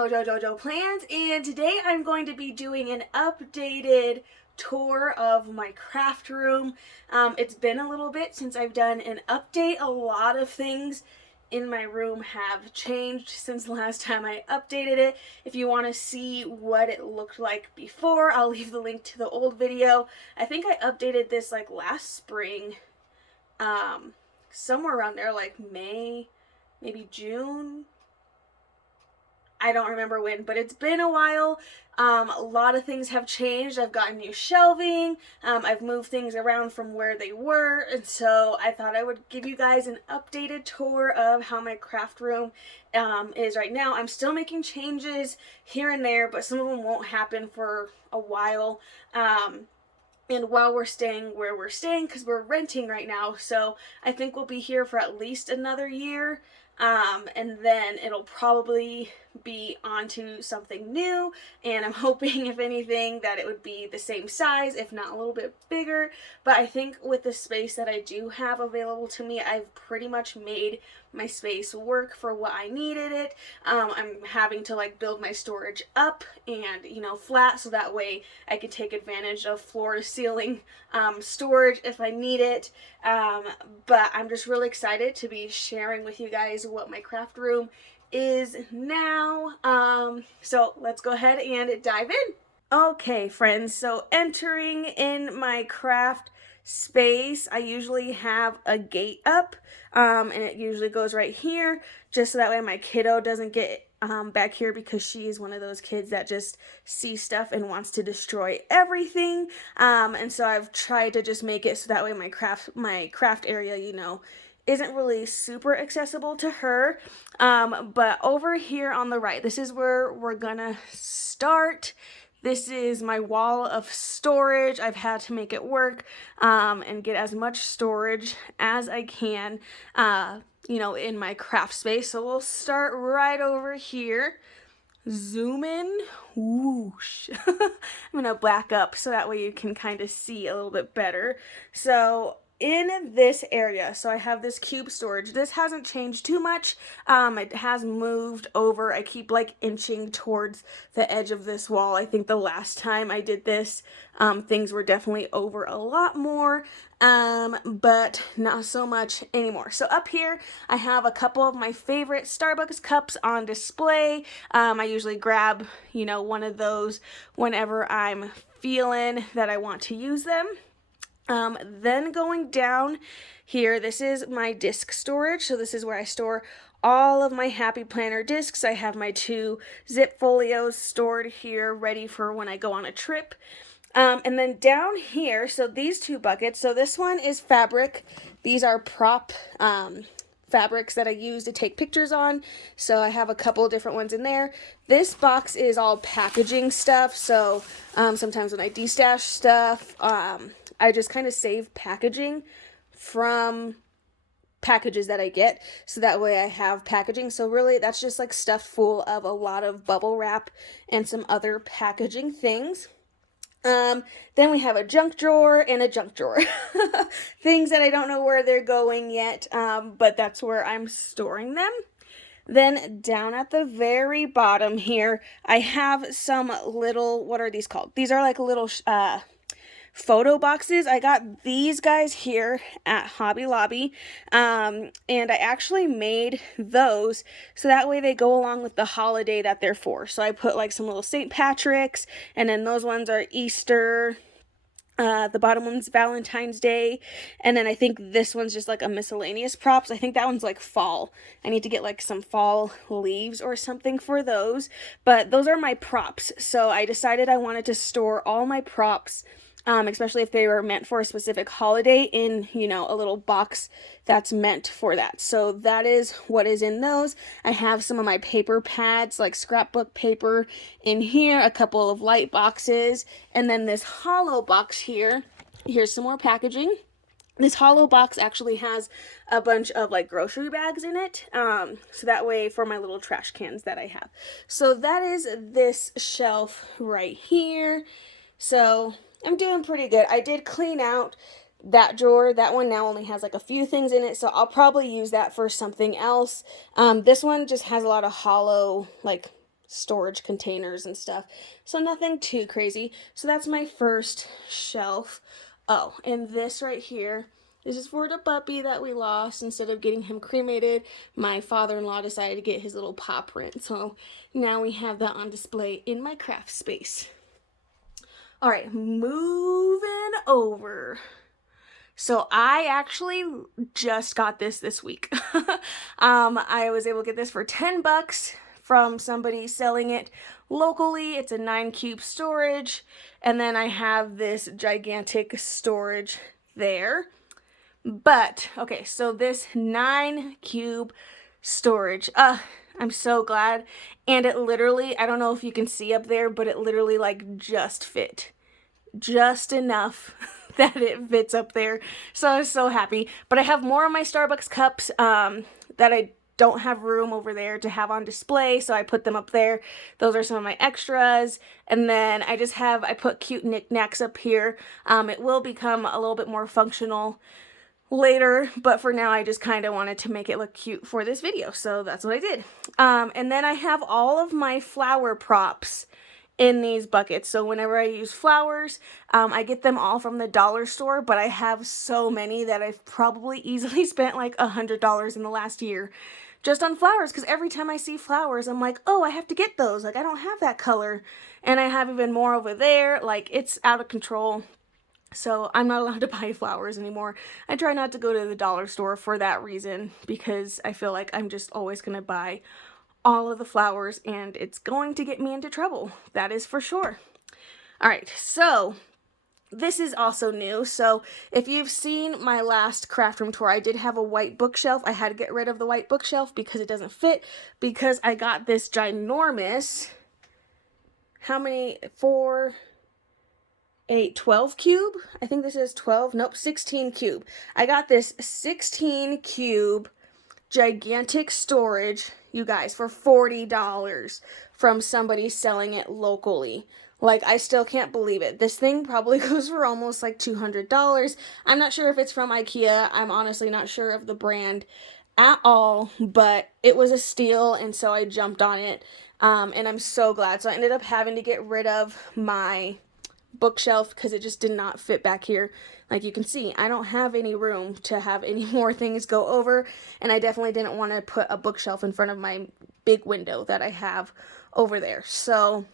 Mojo Jojo Plans, and today I'm going to be doing an updated tour of my craft room. It's been a little bit since I've done an update. A lot of things in my room have changed since the last time I updated it. If you want to see what it looked like before, I'll leave the link to the old video. I think I updated this like last spring, somewhere around there, like May, maybe June. I don't remember when, but it's been a while. A lot of things have changed. I've gotten new shelving. I've moved things around from where they were. And so I thought I would give you guys an updated tour of how my craft room is right now. I'm still making changes here and there, but some of them won't happen for a while. And while we're staying where we're staying, because we're renting right now, so I think we'll be here for at least another year. And then it'll probably be onto something new, and I'm hoping, if anything, that it would be the same size, if not a little bit bigger. But I think with the space that I do have available to me, I've pretty much made my space work for what I needed it. I'm having to like build my storage up and, you know, flat, so that way I can take advantage of floor to ceiling storage if I need it. But I'm just really excited to be sharing with you guys what my craft room is now. So let's go ahead and dive in. Okay, friends, so entering in my craft space, I usually have a gate up, and it usually goes right here, just so that way my kiddo doesn't get back here, because she is one of those kids that just sees stuff and wants to destroy everything. And so I've tried to just make it so that way my craft area, you know, isn't really super accessible to her. But over here on the right, this is where we're gonna start. This is my wall of storage. I've had to make it work and get as much storage as I can, you know, in my craft space. So we'll start right over here. Zoom in. Whoosh. I'm gonna back up so that way you can kind of see a little bit better. So in this area, so I have this cube storage. This hasn't changed too much. It has moved over. I keep like inching towards the edge of this wall. I think the last time I did this, things were definitely over a lot more, but not so much anymore. So up here, I have a couple of my favorite Starbucks cups on display. I usually grab, you know, one of those whenever I'm feeling that I want to use them. Then going down here, this is my disc storage. So this is where I store all of my Happy Planner discs. I have my 2 zip folios stored here, ready for when I go on a trip. And then down here, so these 2 buckets, so this one is fabric. These are prop fabrics that I use to take pictures on. So I have a couple different ones in there. This box is all packaging stuff. So sometimes when I destash stuff, I just kind of save packaging from packages that I get, so that way I have packaging. So really that's just like stuff full of a lot of bubble wrap and some other packaging things. Then we have a junk drawer and a junk drawer. Things that I don't know where they're going yet, but that's where I'm storing them. Then down at the very bottom here, I have some little, what are these called? These are like little photo boxes. I got these guys here at Hobby Lobby, and I actually made those so that way they go along with the holiday that they're for. So I put like some little St. Patrick's, and then those ones are Easter. The bottom one's Valentine's Day, and then I think this one's just like a miscellaneous props. I think that one's like fall. I need to get like some fall leaves or something for those, but those are my props. So I decided I wanted to store all my props, especially if they were meant for a specific holiday, in, you know, a little box that's meant for that. So that is what is in those. I have some of my paper pads, like scrapbook paper, in here, a couple of light boxes, and then this hollow box here. Here's some more packaging. This hollow box actually has a bunch of like grocery bags in it, so that way for my little trash cans that I have. So that is this shelf right here. So I'm doing pretty good. I did clean out that drawer. That one now only has like a few things in it, so I'll probably use that for something else. This one just has a lot of hollow like storage containers and stuff. So nothing too crazy. So that's my first shelf. Oh, and this right here, this is for the puppy that we lost. Instead of getting him cremated, my father-in-law decided to get his little paw print. So now we have that on display in my craft space. All right, moving over. So I actually just got this week. I was able to get this for 10 bucks from somebody selling it locally. It's a 9-cube storage. And then I have this gigantic storage there. But, okay, so this 9-cube storage, I'm so glad. And it literally, I don't know if you can see up there, but it literally like just fit. Just enough that it fits up there. So I was so happy. But I have more of my Starbucks cups that I don't have room over there to have on display, so I put them up there. Those are some of my extras. And then I put cute knickknacks up here. It will become a little bit more functional later, but for now I just kind of wanted to make it look cute for this video, so that's what I did. And then I have all of my flower props in these buckets. So whenever I use flowers, I get them all from the dollar store, but I have so many that I've probably easily spent like $100 in the last year just on flowers, because every time I see flowers, I'm like, oh, I have to get those. Like, I don't have that color. And I have even more over there. Like, it's out of control. So I'm not allowed to buy flowers anymore. I try not to go to the dollar store for that reason, because I feel like I'm just always going to buy all of the flowers and it's going to get me into trouble. That is for sure. All right, so this is also new. So if you've seen my last craft room tour, I did have a white bookshelf. I had to get rid of the white bookshelf because it doesn't fit, because I got this ginormous, how many, 4, 8, 12 cube? I think this is 12, nope, 16 cube. I got this 16 cube gigantic storage, you guys, for $40 from somebody selling it locally. Like, I still can't believe it. This thing probably goes for almost like $200. I'm not sure if it's from IKEA. I'm honestly not sure of the brand at all, but it was a steal, and so I jumped on it, and I'm so glad. So I ended up having to get rid of my bookshelf because it just did not fit back here. Like you can see, I don't have any room to have any more things go over, and I definitely didn't want to put a bookshelf in front of my big window that I have over there. So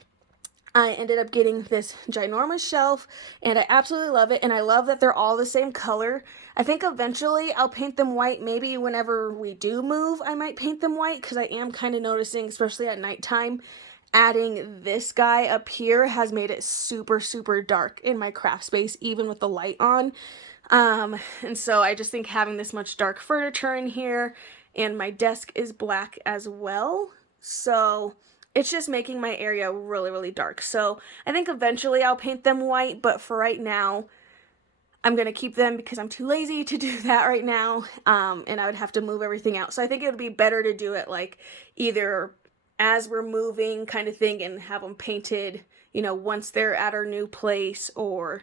I ended up getting this ginormous shelf, and I absolutely love it, and I love that they're all the same color. I think eventually I'll paint them white. Maybe whenever we do move, I might paint them white, because I am kind of noticing, especially at nighttime, adding this guy up here has made it super, super dark in my craft space, even with the light on. And so I just think having this much dark furniture in here, and my desk is black as well, so it's just making my area really, really dark. So I think eventually I'll paint them white, but for right now, I'm going to keep them because I'm too lazy to do that right now, and I would have to move everything out. So I think it would be better to do it like either as we're moving kind of thing and have them painted, you know, once they're at our new place, or,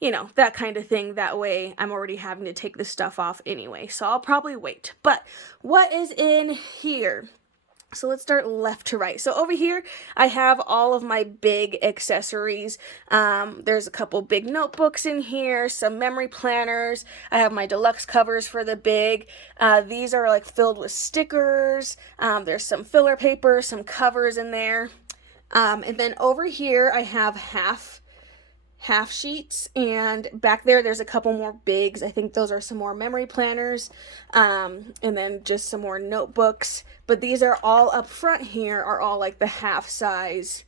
you know, that kind of thing. That way I'm already having to take the stuff off anyway. So I'll probably wait. But what is in here? So let's start left to right. So over here, I have all of my big accessories. There's a couple big notebooks in here, some memory planners. I have my deluxe covers for the big. These are like filled with stickers. There's some filler paper, some covers in there. And then over here, I have half sheets, and back there's a couple more bigs. I think those are some more memory planners, and then just some more notebooks. But these are all up front here, are all like the half size,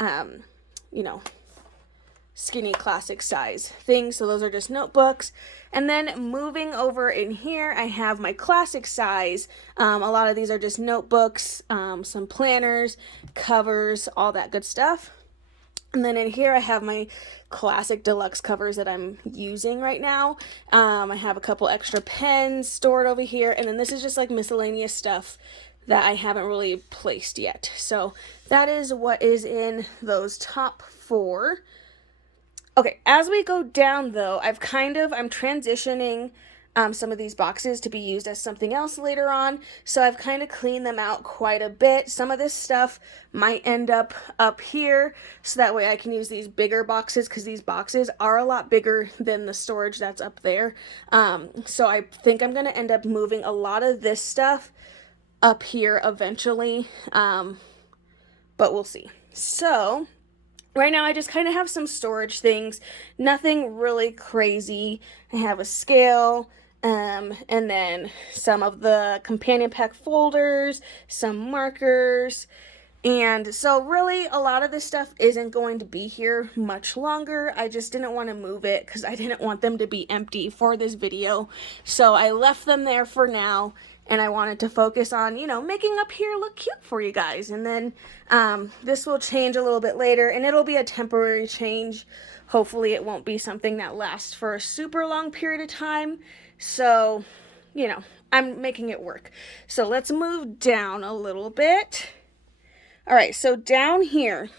you know, skinny classic size things. So those are just notebooks. And then moving over in here, I have my classic size. A lot of these are just notebooks, some planners, covers, all that good stuff. And then in here I have my classic deluxe covers that I'm using right now. I have a couple extra pens stored over here, and then this is just like miscellaneous stuff that I haven't really placed yet. So that is what is in those top 4. Okay, as we go down though, I'm transitioning some of these boxes to be used as something else later on. So I've kind of cleaned them out quite a bit. Some of this stuff might end up here, so that way I can use these bigger boxes, because these boxes are a lot bigger than the storage that's up there. So I think I'm going to end up moving a lot of this stuff up here eventually, but we'll see. So right now I just kind of have some storage things, nothing really crazy. I have a scale, and then some of the companion pack folders, some markers, and so really a lot of this stuff isn't going to be here much longer. I just didn't want to move it because I didn't want them to be empty for this video, so I left them there for now. And I wanted to focus on, you know, making up here look cute for you guys. And then this will change a little bit later, and it'll be a temporary change. Hopefully it won't be something that lasts for a super long period of time. So, you know, I'm making it work. So let's move down a little bit. All right, so down here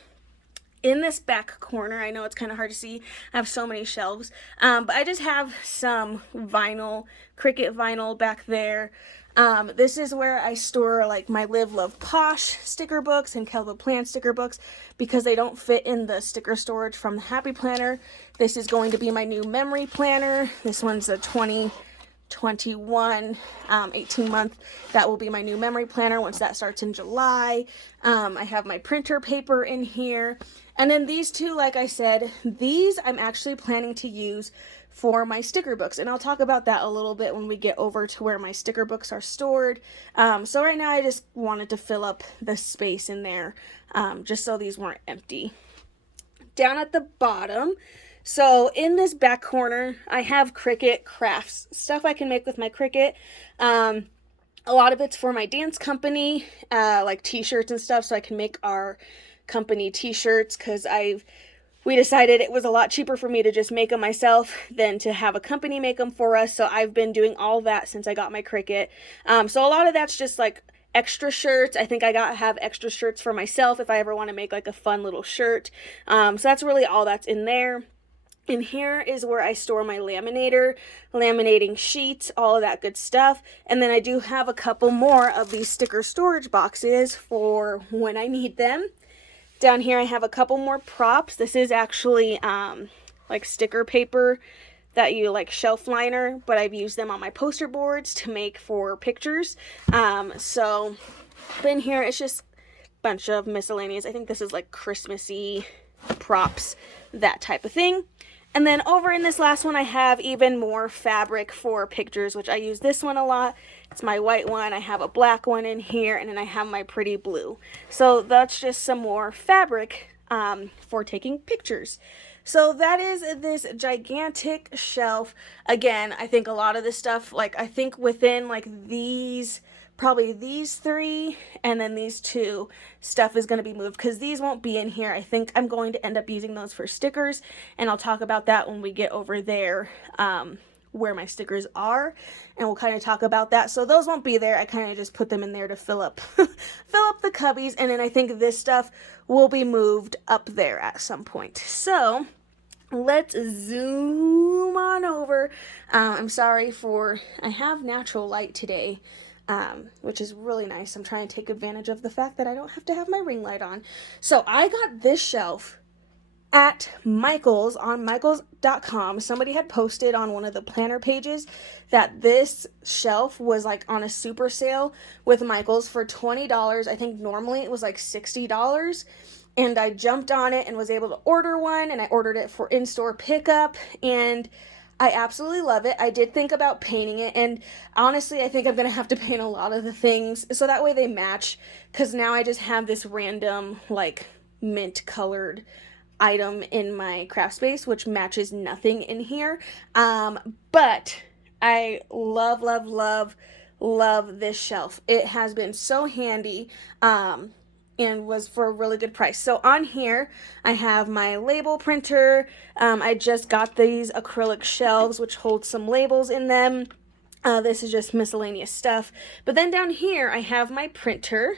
in this back corner, I know it's kind of hard to see, I have so many shelves, but I just have some vinyl, Cricut vinyl back there. This is where I store like my Live Love Posh sticker books and Kelva Plan sticker books, because they don't fit in the sticker storage from the Happy Planner. This is going to be my new memory planner. This one's a 2021 18 month. That will be my new memory planner once that starts in July. I have my printer paper in here. And then these two, like I said, these I'm actually planning to use for my sticker books, and I'll talk about that a little bit when we get over to where my sticker books are stored. So right now I just wanted to fill up the space in there, just so these weren't empty. Down at the bottom, so in this back corner, I have Cricut crafts, stuff I can make with my Cricut. A lot of it's for my dance company, like t-shirts and stuff, so I can make our company t-shirts, because we decided it was a lot cheaper for me to just make them myself than to have a company make them for us. So I've been doing all that since I got my Cricut. So a lot of that's just like extra shirts. I think I have extra shirts for myself if I ever want to make like a fun little shirt. So that's really all that's in there. And here is where I store my laminator, laminating sheets, all of that good stuff. And then I do have a couple more of these sticker storage boxes for when I need them. Down here I have a couple more props. This is actually like sticker paper that you like shelf liner, but I've used them on my poster boards to make for pictures. So in here it's just a bunch of miscellaneous. I think this is like Christmassy props, that type of thing. And then over in this last one, I have even more fabric for pictures, which I use this one a lot. It's my white one. I have a black one in here, and then I have my pretty blue. So that's just some more fabric for taking pictures. So that is this gigantic shelf. Again, I think a lot of this stuff, like I think within like these, probably these three and then these two, stuff is going to be moved, because these won't be in here. I think I'm going to end up using those for stickers, and I'll talk about that when we get over there where my stickers are, and we'll kind of talk about that. So those won't be there. I kind of just put them in there to fill up fill up the cubbies, and then I think this stuff will be moved up there at some point. So let's zoom on over. I'm sorry I have natural light today, which is really nice. I'm trying to take advantage of the fact that I don't have to have my ring light on. So I got this shelf at Michaels on Michaels.com. Somebody had posted on one of the planner pages that this shelf was like on a super sale with Michaels for $20. I think normally it was like $60. And I jumped on it and was able to order one, and I ordered it for in-store pickup, and I absolutely love it. I did think about painting it, and honestly, I think I'm going to have to paint a lot of the things so that way they match, because now I just have this random, like, mint colored item in my craft space, which matches nothing in here. But I love, love, love, love this shelf. It has been so handy. And was for a really good price. So on here, I have my label printer. I just got these acrylic shelves, which hold some labels in them. This is just miscellaneous stuff. But then down here, I have my printer.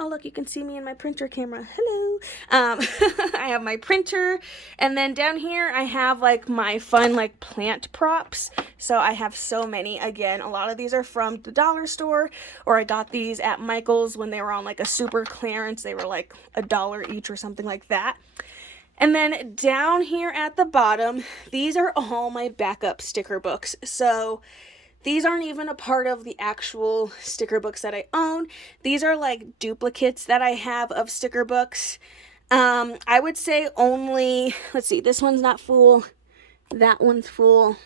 Oh, look, you can see me in my printer camera. Hello. I have my printer, and then down here I have like my fun like plant props. So I have so many. Again, a lot of these are from the dollar store, or I got these at Michael's when they were on like a super clearance. They were like $1 each or something like that. And then down here at the bottom, these are all my backup sticker books. So these aren't even a part of the actual sticker books that I own. These are like duplicates that I have of sticker books. I would say only, let's see, this one's not full. That one's full.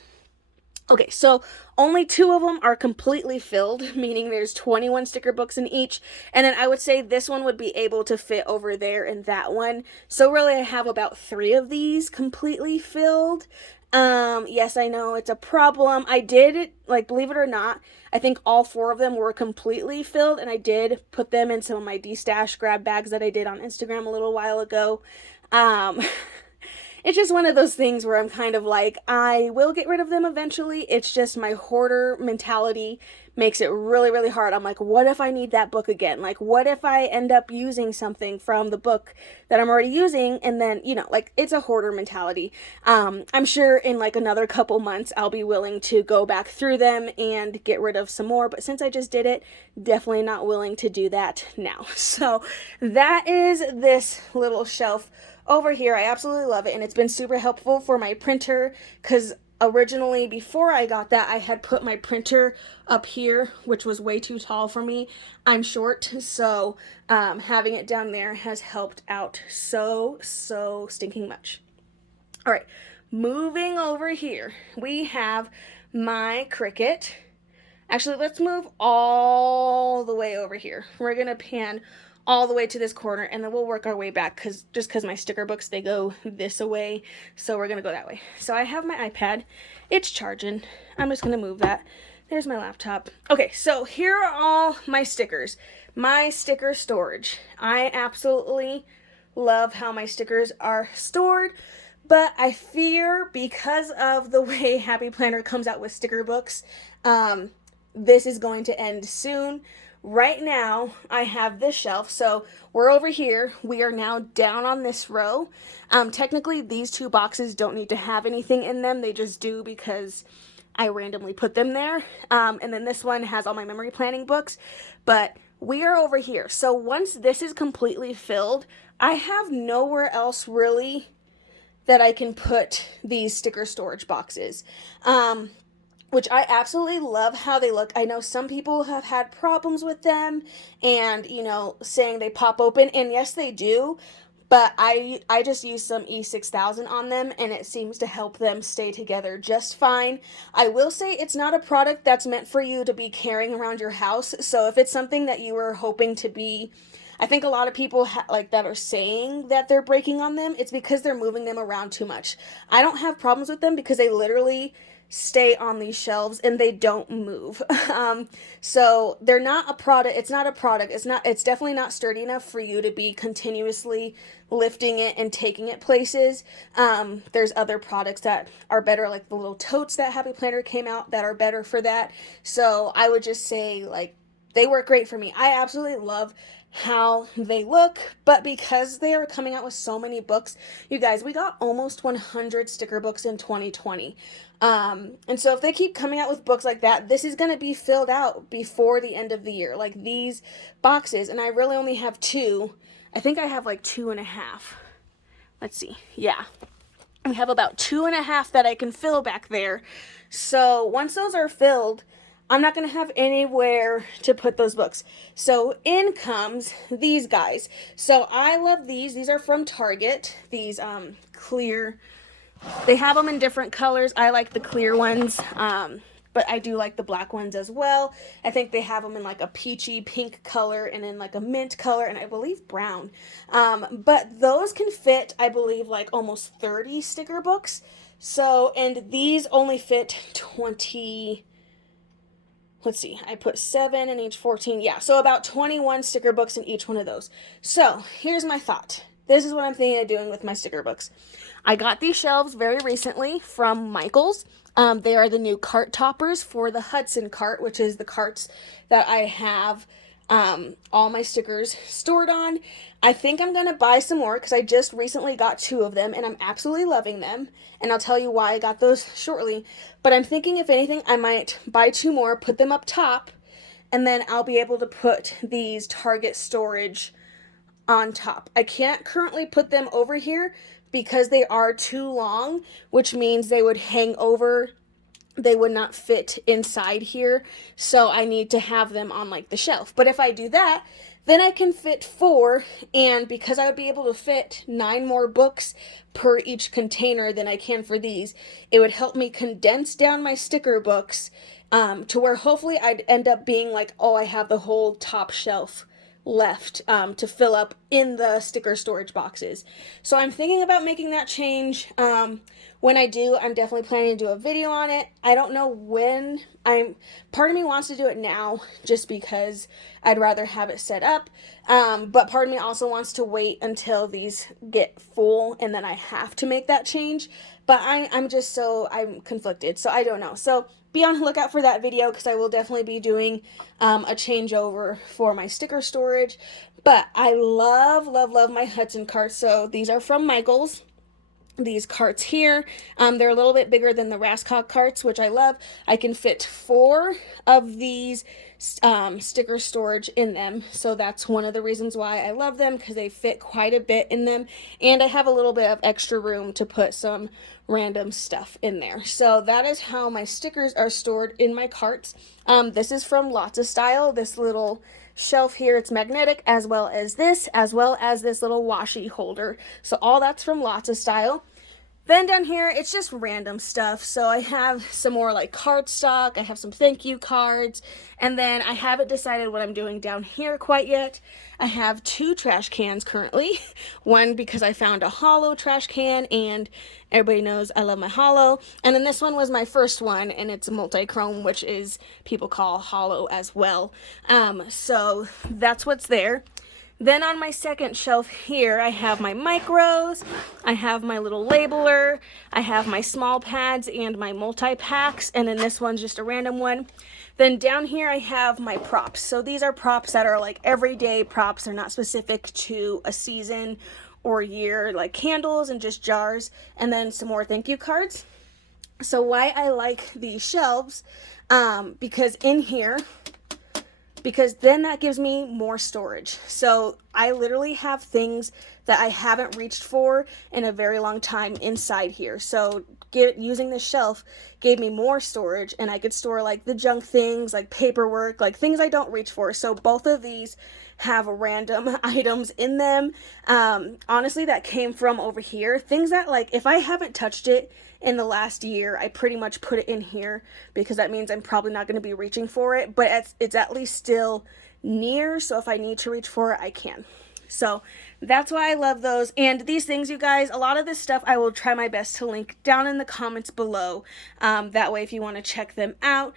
Okay, so only 2 of them are completely filled, meaning there's 21 sticker books in each. And then I would say this one would be able to fit over there in that one. So really I have about 3 of these completely filled. Yes, I know it's a problem. I did, like, believe it or not, I think all 4 of them were completely filled, and I did put them in some of my D-Stash grab bags that I did on Instagram a little while ago. It's just one of those things where I'm kind of like, I will get rid of them eventually. It's just my hoarder mentality makes it really, really hard. I'm like, what if I need that book again? Like, what if I end up using something from the book that I'm already using? And then, you know, like, it's a hoarder mentality. I'm sure in like another couple months, I'll be willing to go back through them and get rid of some more. But since I just did it, definitely not willing to do that now. So that is this little shelf over here. I absolutely love it, and it's been super helpful for my printer, because originally before I got that, I had put my printer up here, which was way too tall for me. I'm short, so having it down there has helped out so stinking much. All right, moving over here, we have my Cricut. Actually, let's move all the way over here. We're gonna pan all the way to this corner, and then we'll work our way back, because my sticker books, they go this way, so we're gonna go that way. So I have my iPad, it's charging. I'm just gonna move that. There's my laptop. Okay, so here are all my stickers, my sticker storage. I absolutely love how my stickers are stored, but I fear, because of the way Happy Planner comes out with sticker books, this is going to end soon. Right now, I have this shelf, so we're over here. We are now down on this row. Technically, these 2 boxes don't need to have anything in them. They just do because I randomly put them there. And then this one has all my memory planning books, but we are over here. So once this is completely filled, I have nowhere else really that I can put these sticker storage boxes. Which I absolutely love how they look. I know some people have had problems with them and, you know, saying they pop open, and yes, they do, but I just use some E6000 on them, and it seems to help them stay together just fine. I will say it's not a product that's meant for you to be carrying around your house, so if it's something that you were hoping to be, I think a lot of people like that are saying that they're breaking on them, it's because they're moving them around too much. I don't have problems with them because they literally stay on these shelves and they don't move. So they're not a product. It's not a product. It's definitely not sturdy enough for you to be continuously lifting it and taking it places. There's other products that are better, like the little totes that Happy Planner came out that are better for that. So I would just say, like, they work great for me. I absolutely love how they look, but because they are coming out with so many books, you guys, we got almost 100 sticker books in 2020. And so if they keep coming out with books like that, this is going to be filled out before the end of the year, like these boxes. And I really only have 2. I think I have like 2.5. Let's see. Yeah. I have about 2.5 that I can fill back there. So once those are filled, I'm not going to have anywhere to put those books. So in comes these guys. So I love these. These are from Target. These clear, they have them in different colors. I like the clear ones, but I do like the black ones as well. I think they have them in like a peachy pink color and in like a mint color and I believe brown. But those can fit, I believe, like almost 30 sticker books. So, and these only fit 20... Let's see, I put 7 in each 14. Yeah, so about 21 sticker books in each one of those. So here's my thought. This is what I'm thinking of doing with my sticker books. I got these shelves very recently from Michael's. They are the new cart toppers for the Hudson cart, which is the carts that I have all my stickers stored on. I think I'm going to buy some more because I just recently got 2 of them and I'm absolutely loving them. And I'll tell you why I got those shortly. But I'm thinking, if anything, I might buy 2 more, put them up top, and then I'll be able to put these Target storage on top. I can't currently put them over here because they are too long, which means they would hang over. They would not fit inside here, so I need to have them on like the shelf. But if I do that, then I can fit 4, and because I would be able to fit 9 more books per each container than I can for these, it would help me condense down my sticker books to where hopefully I'd end up being like, oh, I have the whole top shelf left to fill up in the sticker storage boxes. So I'm thinking about making that change. When I do, I'm definitely planning to do a video on it. I don't know when. Part of me wants to do it now just because I'd rather have it set up. But part of me also wants to wait until these get full and then I have to make that change. But I'm conflicted, so I don't know. So be on the lookout for that video because I will definitely be doing a changeover for my sticker storage. But I love, love, love my Hudson carts. So these are from Michaels. These carts here, they're a little bit bigger than the Raskog carts, which I love. I can fit 4 of these sticker storage in them, so that's one of the reasons why I love them, because they fit quite a bit in them, and I have a little bit of extra room to put some random stuff in there. So that is how my stickers are stored in my carts. This is from Lots of Style, this little shelf here. It's magnetic, as well as this little washi holder. So all that's from Lots of Style. Then down here, it's just random stuff. So I have some more like cardstock. I have some thank you cards. And then I haven't decided what I'm doing down here quite yet. I have 2 trash cans currently. One because I found a hollow trash can, and everybody knows I love my hollow. And then this one was my first one, and it's a multi-chrome, which is people call hollow as well. So that's what's there. Then on my second shelf here, I have my micros, I have my little labeler, I have my small pads and my multi-packs, and then this one's just a random one. Then down here I have my props. So these are props that are like everyday props. They're not specific to a season or year, like candles and just jars, and then some more thank you cards. So why I like these shelves, because in here, because then that gives me more storage. So I literally have things that I haven't reached for in a very long time inside here. So using this shelf gave me more storage, and I could store like the junk things, like paperwork, like things I don't reach for. So both of these have random items in them. Honestly, that came from over here. Things that, like, if I haven't touched it in the last year, I pretty much put it in here because that means I'm probably not going to be reaching for it, but it's at least still near, so if I need to reach for it, I can. So that's why I love those. And these things, you guys, a lot of this stuff I will try my best to link down in the comments below. That way, if you want to check them out,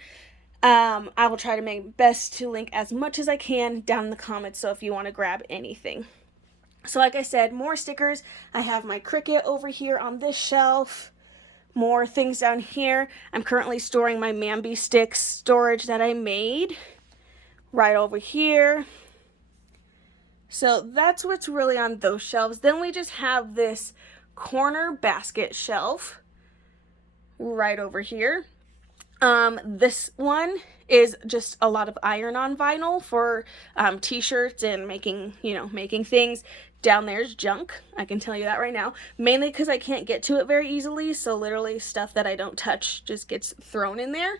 I will try to make best to link as much as I can down in the comments, so if you want to grab anything. So like I said, more stickers. I have my Cricut over here on this shelf. More things down here. I'm currently storing my Mambi sticks storage that I made right over here. So that's what's really on those shelves. Then we just have this corner basket shelf right over here. This one is just a lot of iron-on vinyl for t-shirts and making things. Down there's junk, I can tell you that right now, mainly because I can't get to it very easily, so literally stuff that I don't touch just gets thrown in there.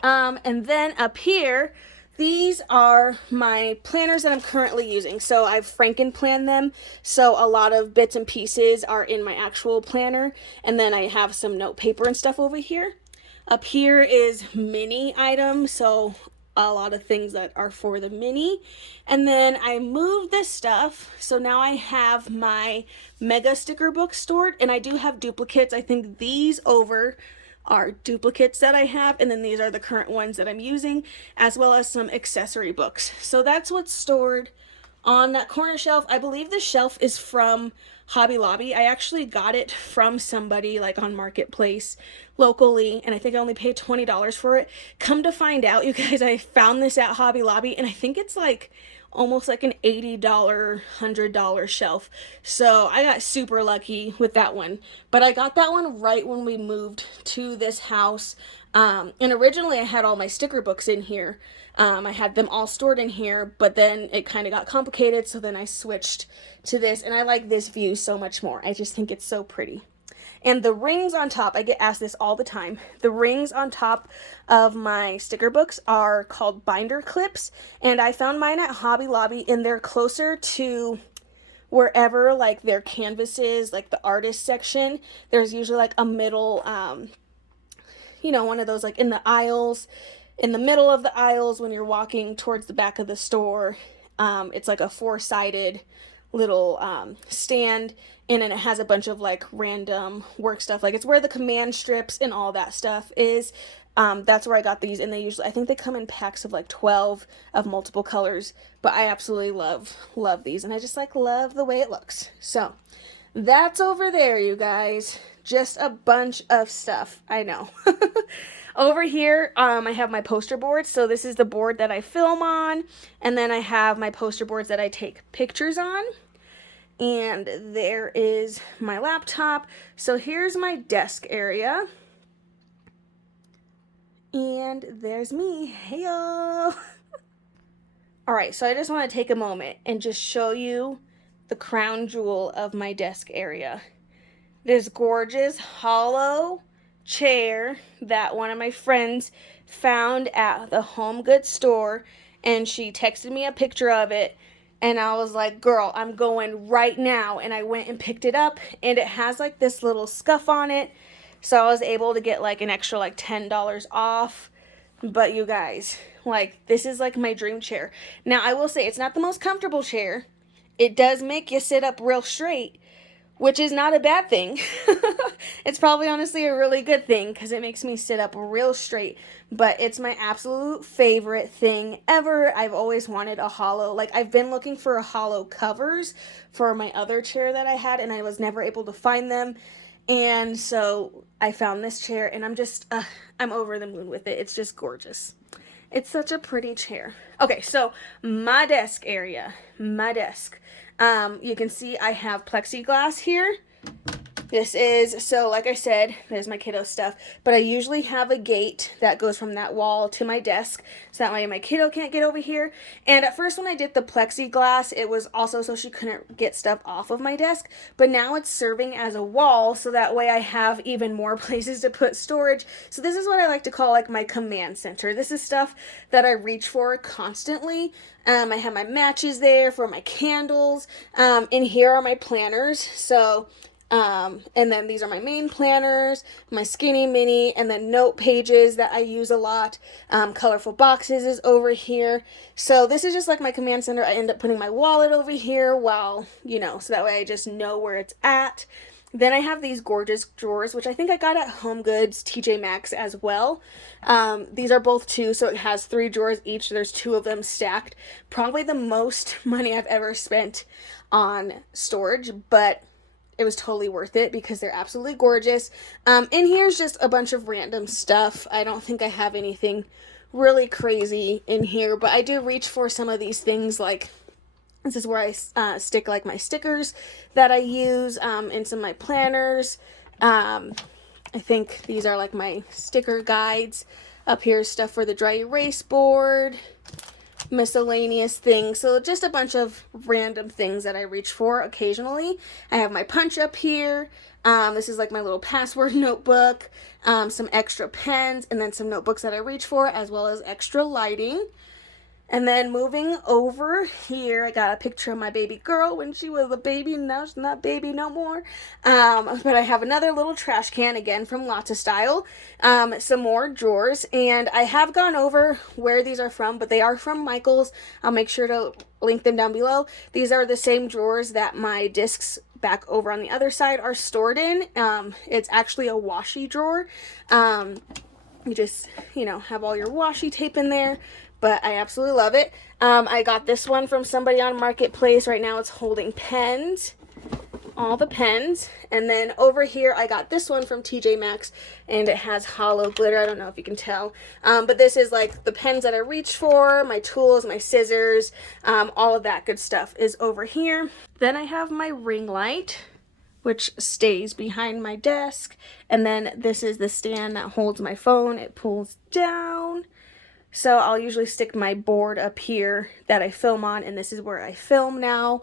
And then up here, these are my planners that I'm currently using. So I've Franken-planned them, so a lot of bits and pieces are in my actual planner, and then I have some note paper and stuff over here. Up here is mini items, so a lot of things that are for the mini. And then I moved this stuff, so now I have my mega sticker book stored, and I do have duplicates. I think these over are duplicates that I have, and then these are the current ones that I'm using, as well as some accessory books. So that's what's stored on that corner shelf. I believe the shelf is from Hobby Lobby. I actually got it from somebody like on Marketplace locally, and I think I only paid $20 for it. Come to find out, you guys, I found this at Hobby Lobby, and I think it's like almost like an $80, $100 shelf. So I got super lucky with that one. But I got that one right when we moved to this house. And originally I had all my sticker books in here. I had them all stored in here, but then it kind of got complicated, so then I switched to this, and I like this view so much more. I just think it's so pretty. And the rings on top, I get asked this all the time. The rings on top of my sticker books are called binder clips, and I found mine at Hobby Lobby, and they're closer to wherever like their canvases, like the artist section. There's usually like a middle, one of those like in the aisles, in the middle of the aisles when you're walking towards the back of the store. It's like a four-sided little stand, and then it has a bunch of like random work stuff. Like it's where the command strips and all that stuff is. That's where I got these, and I think they come in packs of like 12 of multiple colors, but I absolutely love these, and I just like love the way it looks. So that's over there, you guys. Just a bunch of stuff, I know. Over here, I have my poster board. So this is the board that I film on, and then I have my poster boards that I take pictures on. And there is my laptop. So here's my desk area. And there's me. Hey y'all. Alright, so I just want to take a moment and just show you the crown jewel of my desk area. This gorgeous hollow chair that one of my friends found at the home goods store, and she texted me a picture of it, and I was like, girl, I'm going right now. And I went and picked it up, and it has like this little scuff on it, so I was able to get like an extra like $10 off. But you guys, like, this is like my dream chair. Now I will say it's not the most comfortable chair. It does make you sit up real straight, which is not a bad thing. It's probably honestly a really good thing because it makes me sit up real straight. But it's my absolute favorite thing ever. I've always wanted a hollow. Like, I've been looking for a hollow covers for my other chair that I had, and I was never able to find them. And so I found this chair, and I'm over the moon with it. It's just gorgeous. It's such a pretty chair. Okay, so my desk area. My desk. You can see I have plexiglass here. So like I said, there's my kiddo stuff, but I usually have a gate that goes from that wall to my desk, so that way my kiddo can't get over here. And at first when I did the plexiglass, it was also so she couldn't get stuff off of my desk, but now it's serving as a wall, so that way I have even more places to put storage. So this is what I like to call like my command center. This is stuff that I reach for constantly. I have my matches there for my candles. And here are my planners. So and then these are my main planners, my skinny mini, and then note pages that I use a lot. Colorful boxes is over here. So this is just like my command center. I end up putting my wallet over here so that way I just know where it's at. Then I have these gorgeous drawers, which I think I got at Home Goods, TJ Maxx as well. These are both 2, so it has 3 drawers each. There's 2 of them stacked. Probably the most money I've ever spent on storage, but it was totally worth it because they're absolutely gorgeous. And here's just a bunch of random stuff. I don't think I have anything really crazy in here, but I do reach for some of these things. Like, this is where I stick like my stickers that I use, and some of my planners. I think these are like my sticker guides. Up here is stuff for the dry erase board, miscellaneous things. So just a bunch of random things that I reach for occasionally. I have my punch up here. This is like my little password notebook, some extra pens, and then some notebooks that I reach for, as well as extra lighting. And then moving over here, I got a picture of my baby girl when she was a baby. Now she's not baby no more. But I have another little trash can, again from Lotta Style. Some more drawers. And I have gone over where these are from, but they are from Michaels. I'll make sure to link them down below. These are the same drawers that my discs back over on the other side are stored in. It's actually a washi drawer. You just, have all your washi tape in there. but I absolutely love it. I got this one from somebody on Marketplace. Right now it's holding pens, all the pens. And then over here I got this one from TJ Maxx, and it has hollow glitter. I don't know if you can tell, but this is like the pens that I reach for, my tools, my scissors, all of that good stuff is over here. Then I have my ring light, which stays behind my desk, and then this is the stand that holds my phone. It pulls down. So I'll usually stick my board up here that I film on, and this is where I film now,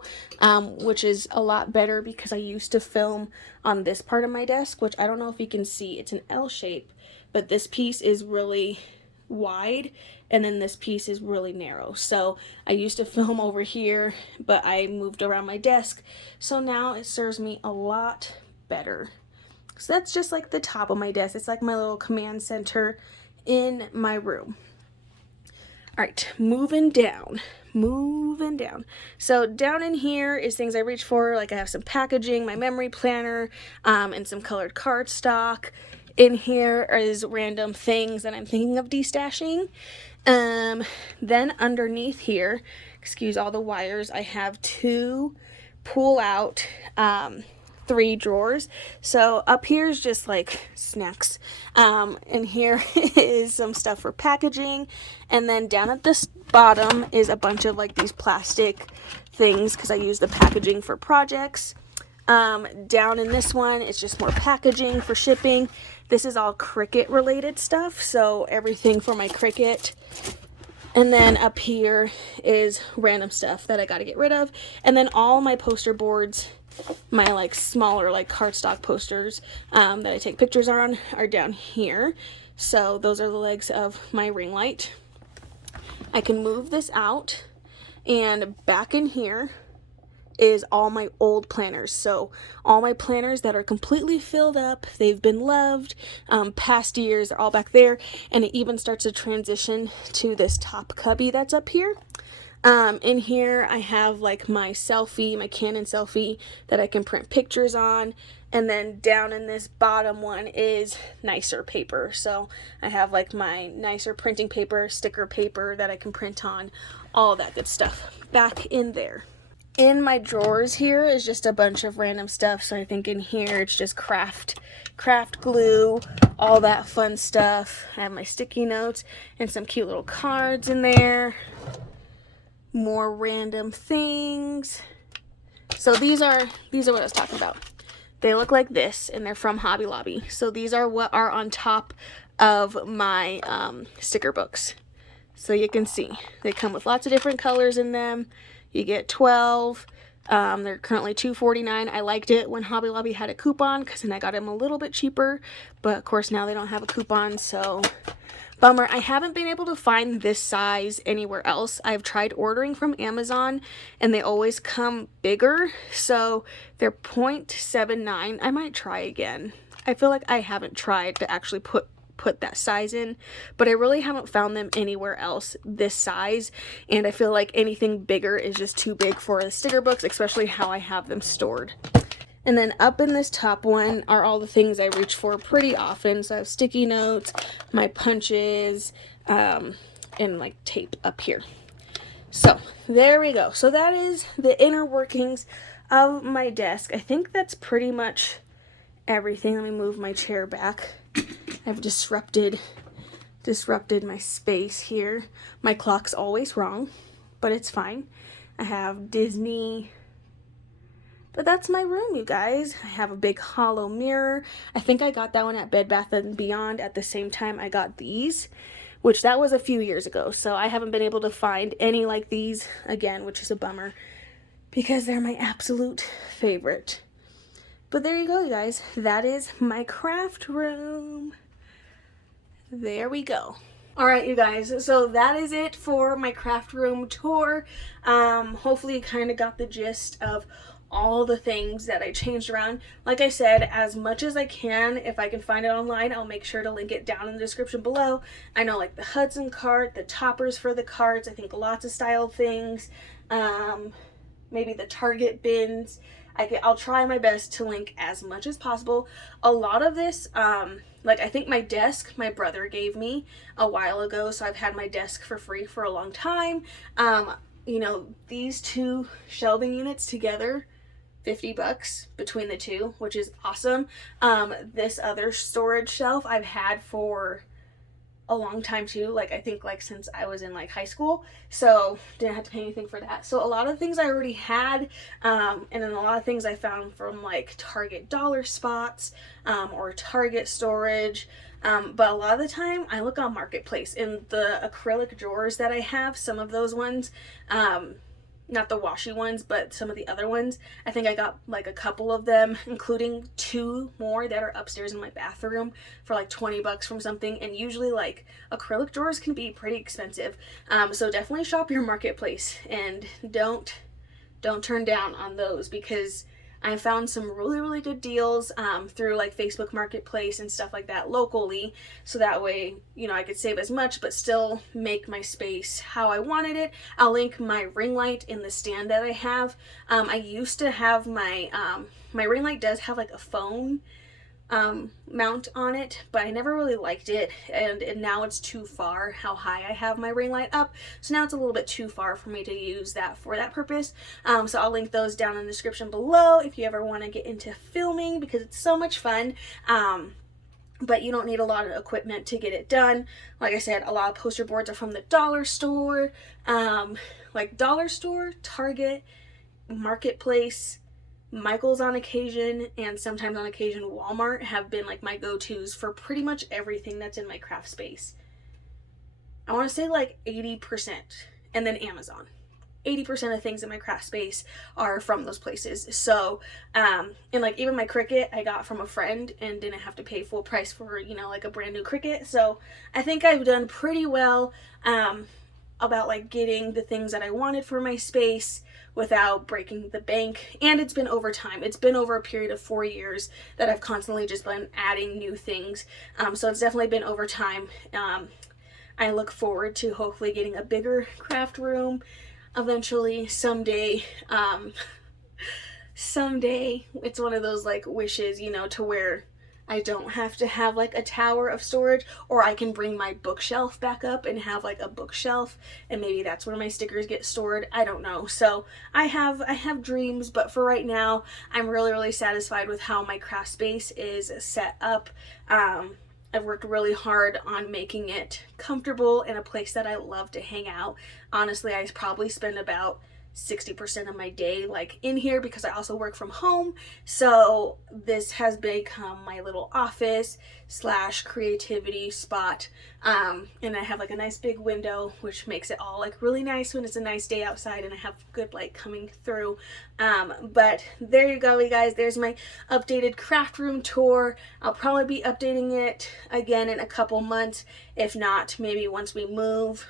which is a lot better because I used to film on this part of my desk, which I don't know if you can see. It's an L shape, but this piece is really wide, and then this piece is really narrow. So I used to film over here, but I moved around my desk, so now it serves me a lot better. So that's just like the top of my desk. It's like my little command center in my room. All right, moving down. So down in here is things I reach for, like I have some packaging, my memory planner, and some colored cardstock. In here is random things that I'm thinking of destashing. Then underneath here, excuse all the wires, I have 2 pull out 3 drawers. So up here is just like snacks, and here is some stuff for packaging, and then down at this bottom is a bunch of like these plastic things because I use the packaging for projects. Down in this one it's just more packaging for shipping. This is all Cricut related stuff, so everything for my Cricut. And then up here is random stuff that I got to get rid of, and then all my poster boards, my like smaller like cardstock posters that I take pictures on, are down here. So those are the legs of my ring light. I can move this out, and back in here is all my old planners. So all my planners that are completely filled up, they've been loved, past years, they're all back there, and it even starts to transition to this top cubby that's up here. In here I have like my Canon selfie that I can print pictures on, and then down in this bottom one is nicer paper. So I have like my nicer printing paper, sticker paper that I can print on, all that good stuff back in there. In my drawers here is just a bunch of random stuff. So I think in here it's just craft glue, all that fun stuff. I have my sticky notes and some cute little cards in there. More random things. So these are what I was talking about. They look like this, and they're from Hobby Lobby. So these are what are on top of my sticker books. So you can see they come with lots of different colors in them. You get 12. They're currently $2.49. I liked it when Hobby Lobby had a coupon because then I got them a little bit cheaper. But of course now they don't have a coupon, so bummer. I haven't been able to find this size anywhere else. I've tried ordering from Amazon and they always come bigger. So they're 0.79. I might try again. I feel like I haven't tried to actually put that size in, but I really haven't found them anywhere else this size, and I feel like anything bigger is just too big for the sticker books, especially how I have them stored. And then up in this top one are all the things I reach for pretty often. So I have sticky notes, my punches, and like tape up here. So there we go. So that is the inner workings of my desk. I think that's pretty much everything. Let me move my chair back. I've disrupted my space here. My clock's always wrong, but it's fine. I have Disney, but that's my room, you guys. I have a big hollow mirror. I think I got that one at Bed Bath & Beyond at the same time I got these, which that was a few years ago. So I haven't been able to find any like these again, which is a bummer because they're my absolute favorite. But there you go, you guys. That is my craft room. There we go. All right, you guys. So that is it for my craft room tour. Hopefully you kind of got the gist of all the things that I changed around. Like I said, as much as I can, if I can find it online, I'll make sure to link it down in the description below. I know like the Hudson cart, the toppers for the carts, I think lots of style things, maybe the Target bins. I'll try my best to link as much as possible. A lot of this, like I think my desk, my brother gave me a while ago, so I've had my desk for free for a long time. You know, these two shelving units together, $50 between the two, which is awesome. This other storage shelf I've had for a long time too, like I think like since I was in like high school, so didn't have to pay anything for that. So a lot of things I already had, and then a lot of things I found from like Target dollar spots, or Target storage. But a lot of the time I look on Marketplace. In the acrylic drawers that I have, some of those ones, not the washy ones, but some of the other ones, I think I got like a couple of them, including 2 more that are upstairs in my bathroom for like $20 from something. And usually like acrylic drawers can be pretty expensive. So definitely shop your Marketplace, and don't turn down on those, because I found some really good deals through like Facebook Marketplace and stuff like that locally, so that way, you know, I could save as much but still make my space how I wanted it. I'll link my ring light in the stand that I have. I used to have my my ring light does have like a phone mount on it, but I never really liked it, and now it's too far how high I have my ring light up, so now it's a little bit too far for me to use that for that purpose. So I'll link those down in the description below if you ever want to get into filming, because it's so much fun. But you don't need a lot of equipment to get it done. Like I said, a lot of poster boards are from the dollar store, like dollar store, Target, Marketplace, Michael's on occasion, and sometimes on occasion Walmart have been like my go-tos for pretty much everything that's in my craft space. I want to say like 80%, and then Amazon. 80% of things in my craft space are from those places. So, and like even my Cricut I got from a friend and didn't have to pay full price for, you know, like a brand new Cricut. So I think I've done pretty well about like getting the things that I wanted for my space without breaking the bank. And it's been over time. It's been over a period of 4 years that I've constantly just been adding new things. So it's definitely been over time. I look forward to hopefully getting a bigger craft room eventually someday. Someday. It's one of those like wishes, you know, to where I don't have to have like a tower of storage, or I can bring my bookshelf back up and have like a bookshelf, and maybe that's where my stickers get stored. I don't know. So I have dreams, but for right now I'm really satisfied with how my craft space is set up. I've worked really hard on making it comfortable and a place that I love to hang out. Honestly, I probably spend about 60% of my day like in here, because I also work from home. So this has become my little office / creativity spot. And I have like a nice big window, which makes it all like really nice when it's a nice day outside and I have good light coming through. But there you go, you guys. There's my updated craft room tour. I'll probably be updating it again in a couple months. If not, maybe once we move,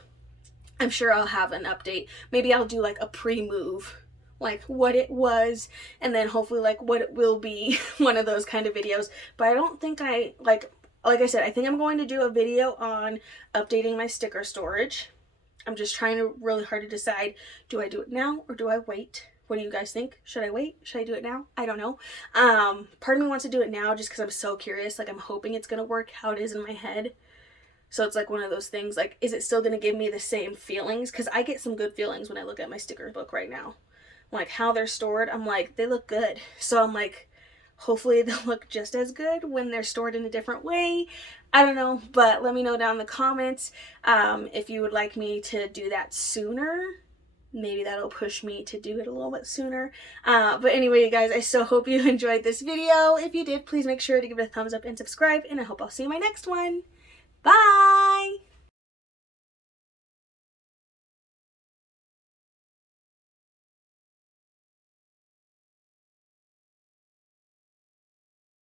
I'm sure I'll have an update. Maybe I'll do like a pre-move, like what it was, and then hopefully like what it will be, one of those kind of videos. But I don't think like I said, I think I'm going to do a video on updating my sticker storage. I'm just trying to really hard to decide, do I do it now or do I wait? What do you guys think? Should I wait? Should I do it now? I don't know. Part of me wants to do it now just because I'm so curious. Like I'm hoping it's going to work how it is in my head. So it's like one of those things, like, is it still going to give me the same feelings? Because I get some good feelings when I look at my sticker book right now. Like, how they're stored, I'm like, they look good. So I'm like, hopefully they'll look just as good when they're stored in a different way. I don't know, but let me know down in the comments if you would like me to do that sooner. Maybe that'll push me to do it a little bit sooner. But anyway, you guys, I so hope you enjoyed this video. If you did, please make sure to give it a thumbs up and subscribe, and I hope I'll see you in my next one. Bye!